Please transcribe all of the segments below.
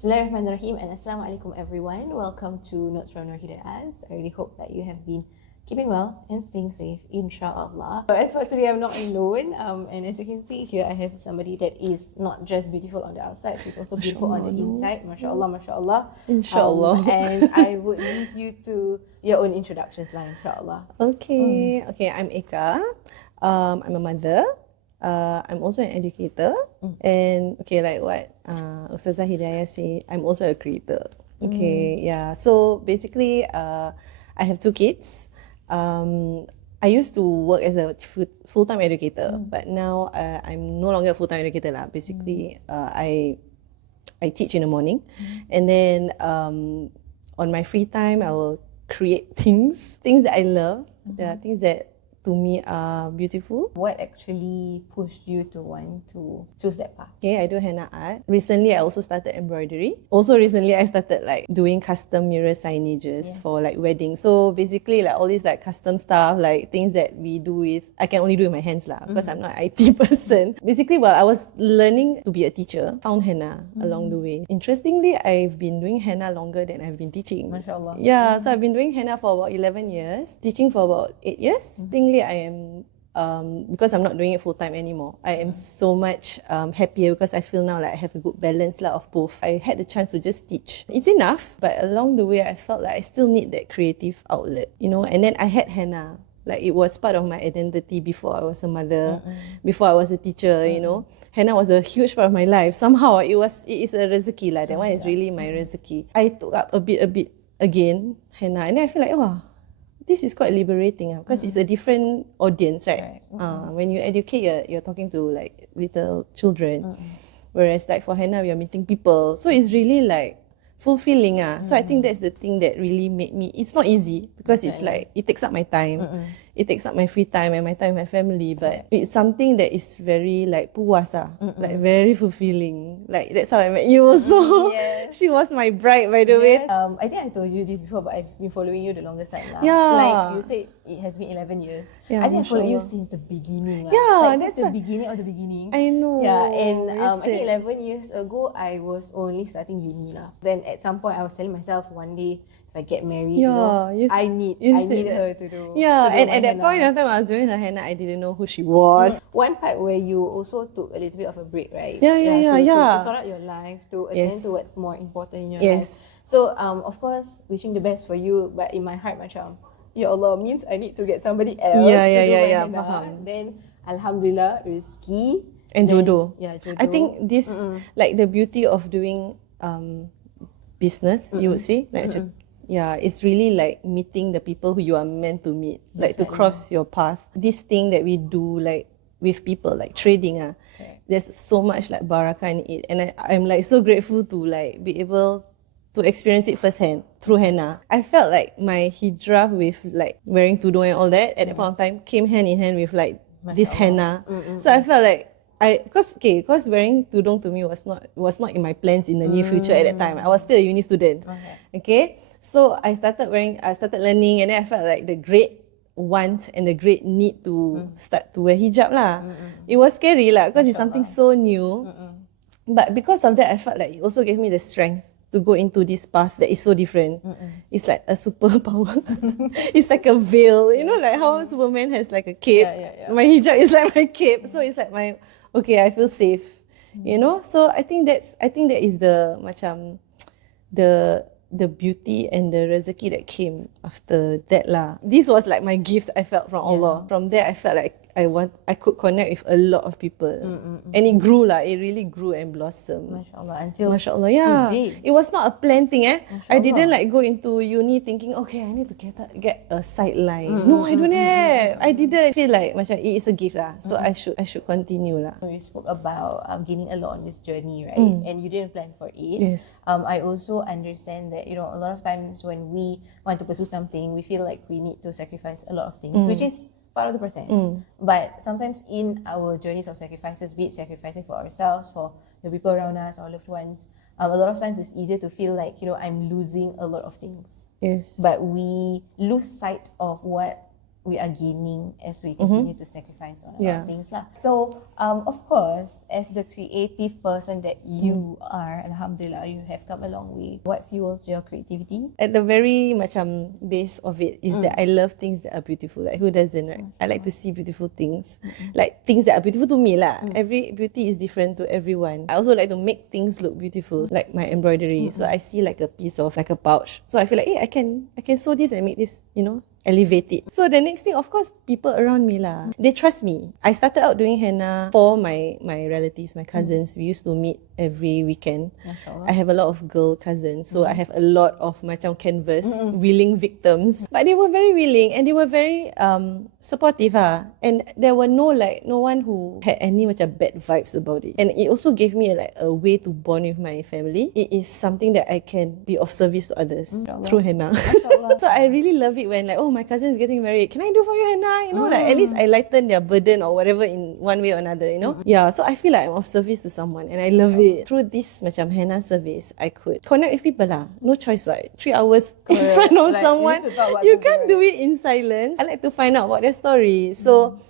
Bismillahirrahmanirrahim and Assalamualaikum everyone. Welcome to Notes from Nur Hidayahs. I really hope that you have been keeping well and staying safe, insyaAllah. As for today, I'm not alone. And as you can see here, I have somebody that is not just beautiful on the outside, she's also beautiful on the inside. MashaAllah, MashaAllah. InsyaAllah. And I would leave you to your own introductions lah, insyaAllah. Okay, I'm Eka. I'm a mother. I'm also an educator. And like what Ustazah Hidayah said, I'm also a creator. Yeah. So basically, I have 2 kids. I used to work as a full-time educator, but now I'm no longer a full-time educator lah. Basically, I teach in the morning, and then on my free time, I will create things that I love, things that to me are beautiful. What actually pushed you to want to choose that path? Okay, I do henna art. Recently, I also started embroidery. Also recently, I started like doing custom mirror signages for like weddings. So basically, like all these like custom stuff, like things that we do with, I can only do with my hands lah, because I'm not an IT person. Basically, while I was learning to be a teacher, found henna along the way. Interestingly, I've been doing henna longer than I've been teaching. MashaAllah. Yeah, so I've been doing henna for about 11 years, teaching for about 8 years. I am because I'm not doing it full time anymore. I am so much happier because I feel now like I have a good balance of both. I had the chance to just teach. It's enough, but along the way I felt like I still need that creative outlet, you know. And then I had henna. Like it was part of my identity before I was a mother, before I was a teacher, you know. Henna was a huge part of my life. Somehow it is a rezeki lah. That one is really my rezeki. I took up a bit again henna, and then I feel like this is quite liberating because it's a different audience, right? When you educate, you're talking to like little children, whereas like for henna, we are meeting people. So it's really like fulfilling. So I think that's the thing that really made me. It's not easy because it's like it takes up my time, it takes up my free time and my time with my family. But it's something that is very like puas, like very fulfilling. Like that's how I met you also. Yes. She was my bride, by the way. I think I told you this before, but I've been following you the longest time now. Yeah. Like you said, it has been 11 years. Yeah, I think I followed you mashallah. since the beginning. Yeah, like that's since the beginning of the beginning. I know. Yeah, and Yes, I think 11 years ago, I was only starting uni lah. Then at some point, I was telling myself one day, if I get married, you know, I need her to do. Yeah, to do and my at that henna. point of time, when I was doing her henna, I didn't know who she was. One part where you also took a little bit of a break, right? Yeah. To sort out your life, to attend Yes. to what's more important in your Yes. life. So, of course, wishing the best for you, but in my heart, macam, Ya Allah, means I need to get somebody else to do my henna. faham. Then, Alhamdulillah, rezeki. And Then- jodoh. Yeah, jodoh. I think this, like the beauty of doing business, you would say, like macam, it's really like meeting the people who you are meant to meet, like to cross your path. This thing that we do, like with people, like trading, there's so much like barakah in it, and I'm like so grateful to like be able to experience it firsthand through henna. I felt like my hijrah with like wearing tudung and all that at that point of time came hand in hand with like this henna. So I felt like because wearing tudung to me was not in my plans in the near future at that time. I was still a uni student. Okay. So I started learning, and then I felt like the great want and the great need to start to wear hijab lah. It was scary lah because it's something so new. But because of that, I felt like it also gave me the strength to go into this path that is so different. It's like a superpower. It's like a veil, you know, like how Superman has like a cape. My hijab is like my cape, so it's like I feel safe, you know. So I think that is the macam the beauty and the rezeki that came after that lah. This was like my gift I felt from Allah. From there I felt like I could connect with a lot of people, and it grew lah. It really grew and blossomed. MashaAllah, until MashaAllah, yeah. today. It was not a planned thing, I didn't MashaAllah. like go into uni thinking, okay, I need to get a sideline. No, I don't have. I didn't feel like macam it is a gift lah. So I should continue lah. You spoke about gaining a lot on this journey, right? And you didn't plan for it. Yes. I also understand that, you know, a lot of times when we want to pursue something, we feel like we need to sacrifice a lot of things, which is part of the process. But sometimes in our journeys of sacrifices, be it sacrificing for ourselves, for the people around us, our loved ones, a lot of times it's easier to feel like, you know, I'm losing a lot of things. Yes. But we lose sight of what we are gaining as we continue to sacrifice on a lot Yeah. of things lah. So of course, as the creative person that you are, alhamdulillah, you have come a long way. What fuels your creativity? At the very macam base of it is that I love things that are beautiful. Like who doesn't, right? I like to see beautiful things. Like things that are beautiful to me lah. Every beauty is different to everyone. I also like to make things look beautiful, like my embroidery. So I see like a piece of like a pouch. So I feel like, hey, I can sew this and make this, elevate it. So the next thing, of course, people around me lah, they trust me. I started out doing henna for my relatives, my cousins. We used to meet every weekend. MashaAllah. I have a lot of girl cousins, so I have a lot of macam canvas willing victims. But they were very willing and they were very supportive and there were no one who had any macam bad vibes about it. And it also gave me like a way to bond with my family. It is something that I can be of service to others through henna. So I really love it when like, oh, my cousin is getting married, can I do for you henna? Like at least I lighten their burden or whatever in one way or another, Yeah, so I feel like I'm of service to someone and I love it. Through this macam henna service, I could connect with people lah. No choice, right? 3 hours in front of Like, someone, you need to talk about you something, can't do it in silence. I like to find out about their story. So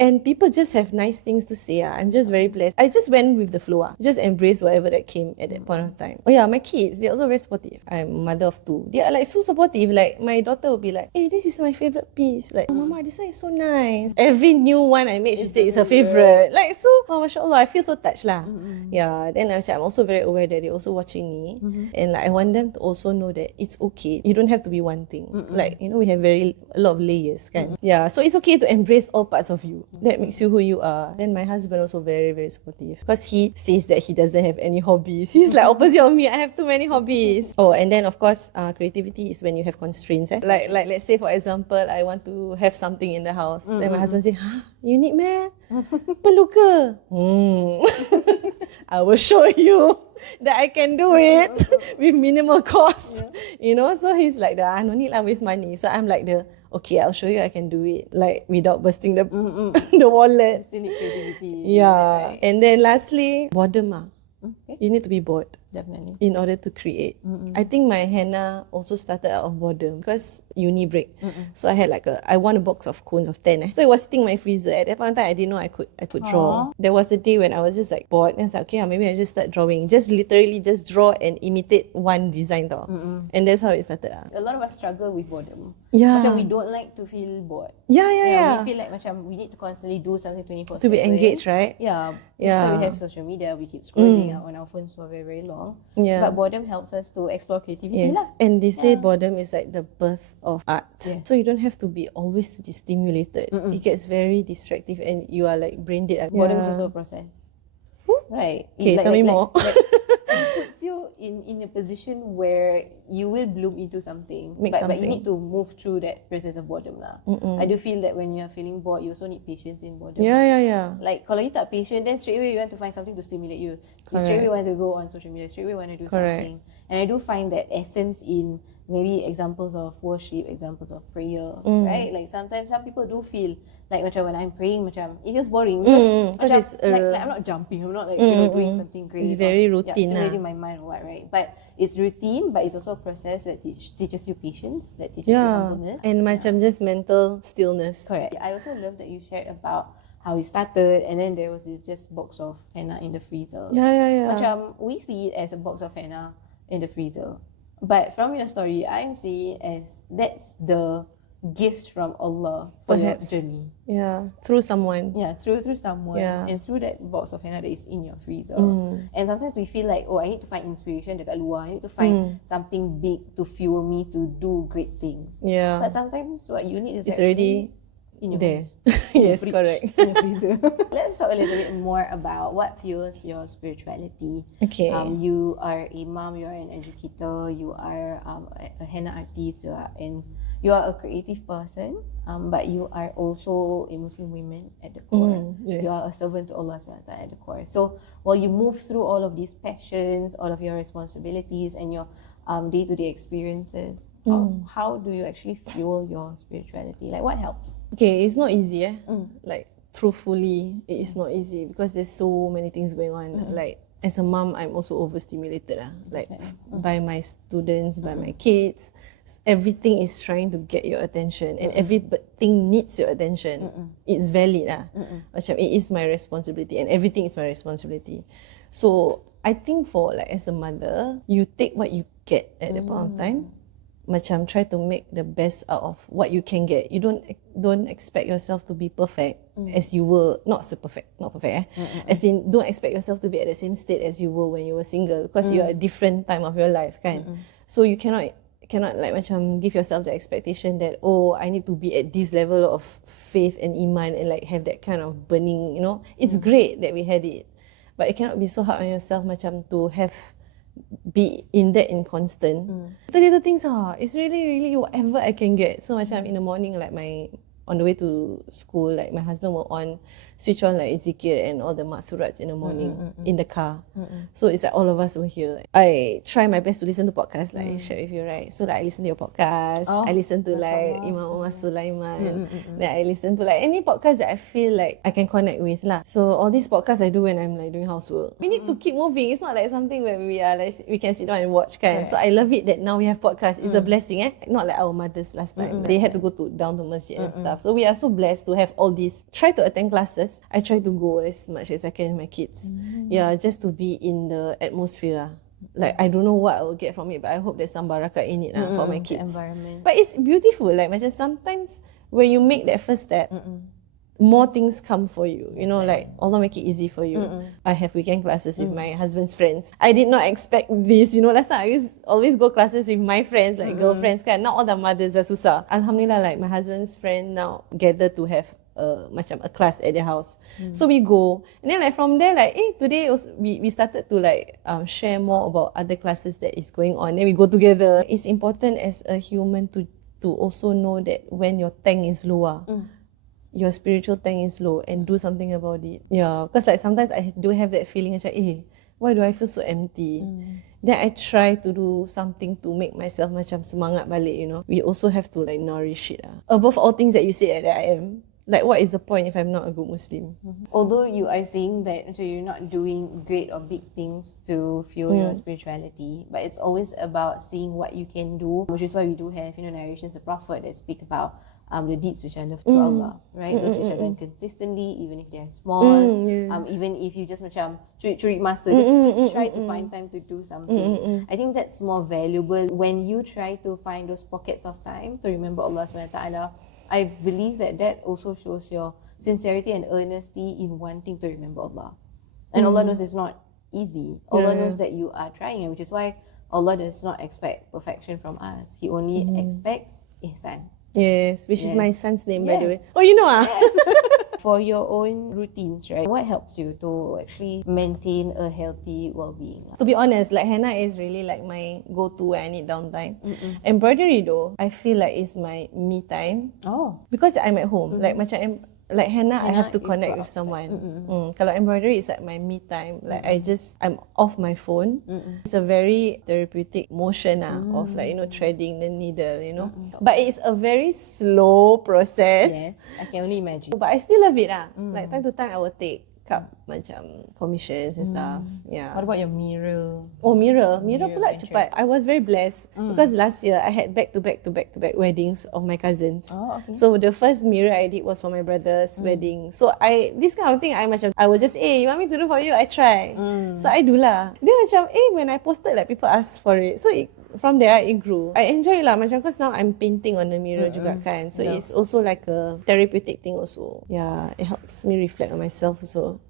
and people just have nice things to say. I'm just very blessed. I just went with the flow. Just embrace whatever that came at that point of time. Oh yeah, my kids, they're also very supportive. I'm a mother of 2. They are like so supportive. Like my daughter will be like, hey, this is my favorite piece. Like, oh, Mama, this one is so nice. Every new one I make, she says it's her favorite. Like so, oh, mashallah, I feel so touched lah. Yeah, then I'm also very aware that they're also watching me. And like I want them to also know that it's okay. You don't have to be one thing. Like, we have a lot of layers, kan? Yeah, so it's okay to embrace all parts of you. That makes you who you are. Then my husband also very, very supportive because he says that he doesn't have any hobbies. He's like opposite of me. I have too many hobbies. Oh, and then of course, creativity is when you have constraints. Like let's say for example, I want to have something in the house. Then my husband say, you need meh? Perlu ke? I will show you that I can do it with minimal cost. So he's like, no need lah, waste money. So I'm like okay, I'll show you I can do it, like without bursting the the wallet. You still need creativity. Yeah. Right? And then lastly, boredom. Okay. You need to be bored. Definitely. In order to create. I think my henna also started out of boredom because uni break. So I had I won a box of cones of 10. So it was sitting in my freezer. At that point of time, I didn't know I could draw. There was a day when I was just like bored and I was like, okay, maybe I just start drawing. Just literally just draw and imitate one design tau. And that's how it started. A lot of us struggle with boredom. Yeah. Macam we don't like to feel bored. Yeah. We feel like macam we need to constantly do something 24/7. To be engaged, right? Yeah. Yeah. So we have social media, we keep scrolling on our phones for very, very long. Yeah. But boredom helps us to explore creativity lah. And they say boredom is like the birth of art. Yeah. So you don't have to always be stimulated. It gets very distractive and you are like brain dead. Boredom is also a process. Right. Okay, tell me more. It puts you in a position where you will bloom into something. But you need to move through that process of boredom lah. I do feel that when you're feeling bored, you also need patience in boredom. Yeah. Like kalau you tak patient, then straight away you want to find something to stimulate you. You straight away want to go on social media, straight away want to do something. And I do find that essence in maybe examples of worship, examples of prayer, right? Like sometimes some people do feel like macam when I'm praying, macam it feels boring because it's like I'm not jumping, I'm not like doing something crazy. It's very routine, stimulating my mind or what, right? But it's routine, but it's also a process that teaches you patience, that teaches you humbleness. And macam just mental stillness. Correct. I also love that you shared about how you started, and then there was this just box of henna in the freezer. Yeah. Macam we see it as a box of henna in the freezer, but from your story, I'm seeing it as that's the gift from Allah for Perhaps. your journey. Yeah, through someone. Yeah, through someone, and through that box of henna that is in your freezer. And sometimes we feel like, I need to find inspiration dekat luar. I need to find something big to fuel me to do great things. Yeah. But sometimes what you need is It's actually already in your there. your Yes, fridge, correct. in your freezer. Let's talk a little bit more about what fuels your spirituality. Okay. You are a mom, you are an educator, you are a henna artist, you are a creative person, but you are also a Muslim woman at the core. Yes. You are a servant to Allah SWT at the core. So while you move through all of these passions, all of your responsibilities, and your day-to-day experiences, how do you actually fuel your spirituality? Like what helps? Okay, it's not easy. Like truthfully, it is not easy because there's so many things going on. Like as a mom, I'm also overstimulated like by my students, by my kids. Everything is trying to get your attention, and everything needs your attention. It's valid Macam it is my responsibility, and everything is my responsibility. So I think for like as a mother, you take what you get at the point of time. Macam try to make the best out of what you can get. You don't expect yourself to be perfect as you were, not perfect, as in don't expect yourself to be at the same state as you were when you were single, because you are a different time of your life kan. So you cannot like macam give yourself the expectation that I need to be at this level of faith and iman and like have that kind of burning, it's great that we had it, but it cannot be so hard on yourself macam to be in that inconstant. The little things it's really whatever I can get. So macam in the morning, like on the way to school, like my husband will switch on like zikir and all the mathurats in the morning in the car. So it's like all of us were here. I try my best to listen to podcasts like I shared with you, right? So like I listen to your podcast, I listen to like Imam Umar Sulaiman, then I listen to like any podcast that I feel like I can connect with lah. So all these podcasts I do when I'm like doing housework. We need to keep moving. It's not like something where we are like we can sit down and watch kan. So I love it that now we have podcasts. It's a blessing Not like our mothers last time. They had to go down to masjid and stuff. So we are so blessed to have all this. Try to attend classes. I try to go as much as I can with my kids. Yeah, just to be in the atmosphere. Like I don't know what I will get from it, but I hope there's some barakah in it for my kids. Environment. But it's beautiful. Like macam sometimes when you make that first step, more things come for you. Like Allah make it easy for you. I have weekend classes with my husband's friends. I did not expect this. Last time I always go classes with my friends, like girlfriends kan. Not all the mothers are susah. Alhamdulillah, like my husband's friend now gather to have macam a class at their house. So we go, and then like from there like today we started to like share more about other classes that is going on. Then we go together. It's important as a human to also know that when your tank is low, your spiritual tank is low, and do something about it. Yeah, because like sometimes I do have that feeling macam why do I feel so empty? Then I try to do something to make myself macam semangat balik. We also have to like nourish it. Above all things that you said that I am, like what is the point if I'm not a good Muslim? Although you are saying that you're not doing great or big things to fuel your spirituality, but it's always about seeing what you can do, which is why we do have narrations of Prophet that speak about the deeds which are loved to Allah, right? Those which are done consistently, even if they are small, even if you just macam curi masa, just try to find time to do something. I think that's more valuable when you try to find those pockets of time to remember Allah SWT. I believe that also shows your sincerity and earnesty in wanting to remember Allah. And Allah knows it's not easy. Allah knows that you are trying, which is why Allah does not expect perfection from us. He only expects ihsan. Yes, which is my son's name, by the way. Oh, you know For your own routines, right? What helps you to actually maintain a healthy well-being? To be honest, like henna is really like my go-to when I need downtime. Embroidery though, I feel like it's my me time. Because I'm at home. Like macam like henna, I have to connect with someone. Kalau embroidery is like my me time. Like I'm off my phone. It's a very therapeutic motion of like threading the needle. But it's a very slow process. Yes, I can only imagine. But I still love it Like time to time I will take macam commissions and stuff. Yeah. What about your mirror? Mirror pula cepat. I was very blessed because last year I had back to back weddings of my cousins. So the first mirror I did was for my brother's wedding. So this kind of thing I will just you want me to do for you? I try. So I do lah. Then macam when I posted, like people asked for it. So from there it grew. I enjoy it lah macam because now I'm painting on the mirror juga kan. So it's also like a therapeutic thing also. Yeah, it helps me reflect on myself also.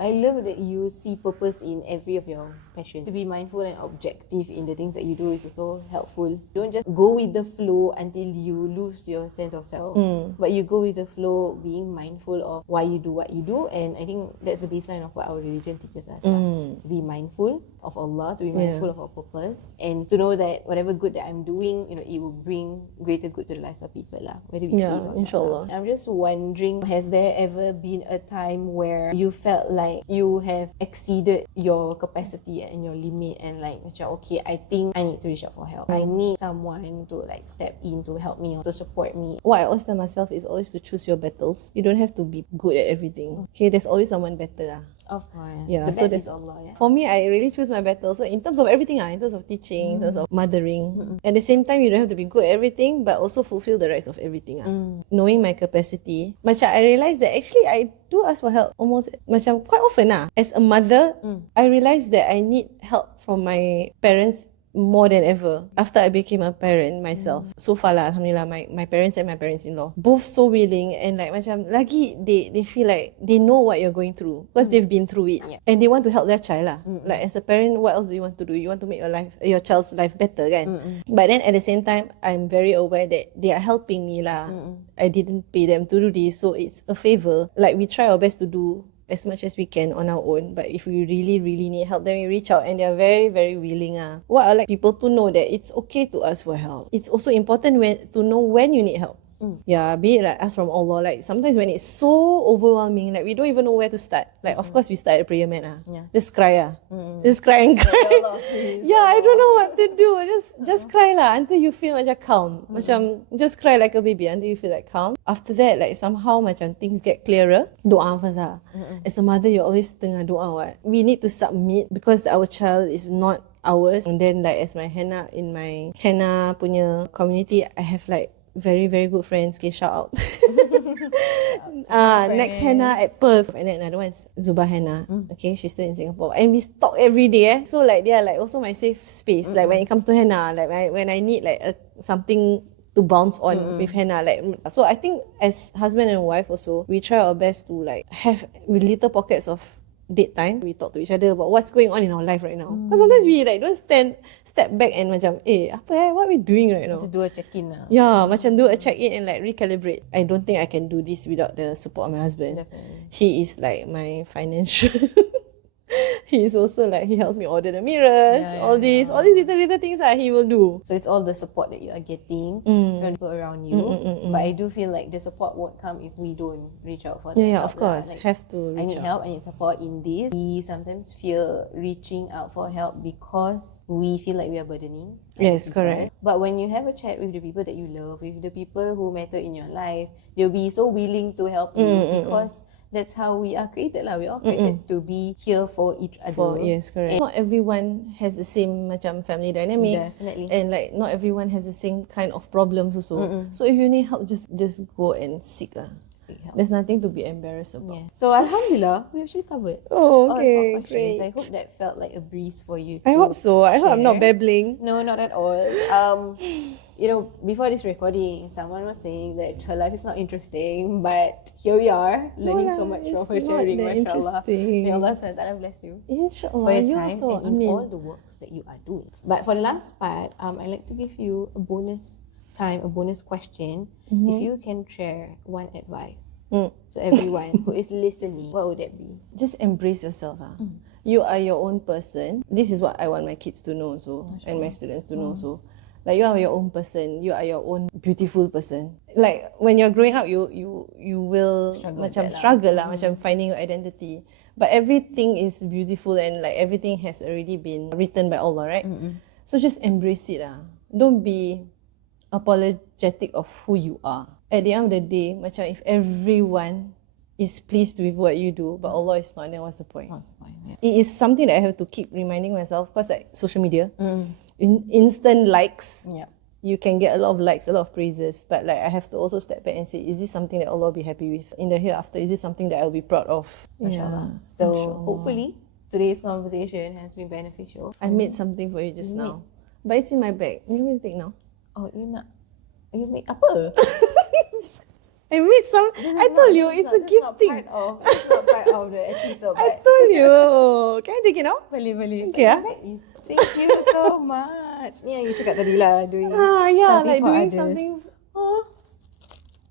I love that you see purpose in every of your passion. To be mindful and objective in the things that you do is also helpful. Don't just go with the flow until you lose your sense of self. But you go with the flow, being mindful of why you do what you do. And I think that's the baseline of what our religion teaches us. To be mindful of Allah, to be mindful of our purpose, and to know that whatever good that I'm doing, it will bring greater good to the lives of people lah. Where do we see it? Inshallah. I'm just wondering, has there ever been a time where you felt like like you have exceeded your capacity and your limit, and like macam, okay, I think I need to reach out for help. I need someone to like step in to help me or to support me. What I always tell myself is always to choose your battles. You don't have to be good at everything. Okay, there's always someone better. Of course. Yeah, The so best is Allah. Yeah. For me, I really choose my battle. So in terms of everything, in terms of teaching, in terms of mothering, at the same time, you don't have to be good at everything, but also fulfill the rights of everything. Knowing my capacity, macam I realised that actually I do ask for help almost macam quite often. As a mother, I realised that I need help from my parents more than ever after I became a parent myself. So far lah, alhamdulillah, my parents and my parents-in-law both so willing, and like macam lagi they feel like they know what you're going through because they've been through it, and they want to help their child lah. Like as a parent, what else do you want to do? You want to make your child's life better, kan? But then at the same time, I'm very aware that they are helping me lah. I didn't pay them to do this, so it's a favor. Like we try our best to do as much as we can on our own, but if we really need help, then we reach out, and they're very willing. What I like people to know that it's okay to ask for help. It's also important to know when you need help. Yeah, be it like ask from Allah. Like sometimes when it's so overwhelming, like we don't even know where to start. Like of course we start at prayer mat. Just cry just cry and cry. Yeah, I don't know what to do. Just cry lah until you feel macam calm. Macam just cry like a baby until you feel like calm. After that, like somehow macam things get clearer. Doa first lah. As a mother, you're always tengah doa. What we need to submit because our child is not ours. And then like as my henna in my henna punya community, I have like very good friends. Okay, shout out. Next henna at Perth, and then another one is Zuba henna. Okay, she's still in Singapore, and we talk every day. So like they are like also my safe space. Like when it comes to henna, like when I need like something to bounce on with henna, like so I think as husband and wife also, we try our best to like have little pockets of date time. We talk to each other about what's going on in our life right now. Because sometimes we like don't step back and macam, what are we doing right now? Macam do a check-in lah. Yeah, macam do a check-in and like recalibrate. I don't think I can do this without the support of my husband. Definitely. He is like my financial he is also like, he helps me order the mirrors, all these little things that he will do. So it's all the support that you are getting from people around you. But I do feel like the support won't come if we don't reach out for that. Yeah, of course. Like, have to reach I need out. help, I need support in this. We sometimes fear reaching out for help because we feel like we are burdening. Yes, correct. But when you have a chat with the people that you love, with the people who matter in your life, they'll be so willing to help you because that's how we are created lah. We all created to be here for each other. Yes, correct. Not everyone has the same macam family dynamics. Definitely. And like not everyone has the same kind of problems also. So if you need help, just go and seek help. There's nothing to be embarrassed about. Yeah. So alhamdulillah, we actually covered Oh, all okay, of our questions. great. I hope that felt like a breeze for you. I hope so. I hope I'm not share. babbling. No, not at all. You know, before this recording, someone was saying that her life is not interesting, but here we are, learning so much from her sharing, mashallah. May Allah SWT bless you Inshallah. for your You time also, and in all the works that you are doing. But for the last part, I'd like to give you a bonus question. If you can share one advice to everyone who is listening, what would that be? Just embrace yourself. You are your own person. This is what I want my kids to know also, and my students to know also. Like you are your own person. You are your own beautiful person. Like when you're growing up, you will struggle lah, macam finding your identity. But everything is beautiful and like everything has already been written by Allah, right? So just embrace it lah. Don't be apologetic of who you are. At the end of the day, macam if everyone is pleased with what you do, but Allah is not, then what's the point? Yeah. It is something that I have to keep reminding myself because like social media, instant likes, you can get a lot of likes, a lot of praises, but like I have to also step back and say, is this something that Allah will be happy with in the hereafter? Is this something that I'll be proud of? Mashallah. So hopefully today's conversation has been beneficial. I made something for you just now, but it's in my bag. You want me to take now? Oh, you make apa? I made some. I told you it's a gifting. It's not part of the episode. I told you. Can I take it now? Boleh. Okay, Thank you so much. Ni yang you cakap tadi lah, doing yeah, something like for doing others. something.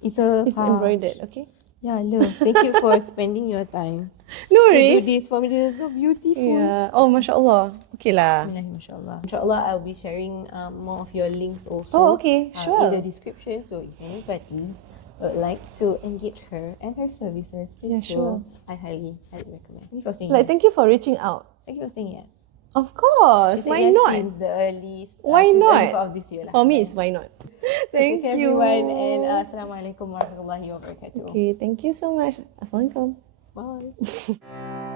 It's embroidered, okay? Yeah, love. Thank you for spending your time No to do worries. this for me. This is so beautiful. Yeah. Oh, mashallah. Okay lah. Bismillah, insyaAllah, I'll be sharing more of your links also. Oh, okay. Sure. In the description, so if anybody would like to engage her and her services, please Yeah, sure. I highly recommend. Thank you for saying Like, yes. thank you for reaching out. Thank you for saying yes. Of She course. said Why yes not? since the early Why since the not? early part of this year. For me, it's why not. Thank Thank you. everyone, and Assalamualaikum warahmatullahi wabarakatuh. Okay, thank you so much. Assalamualaikum. Bye.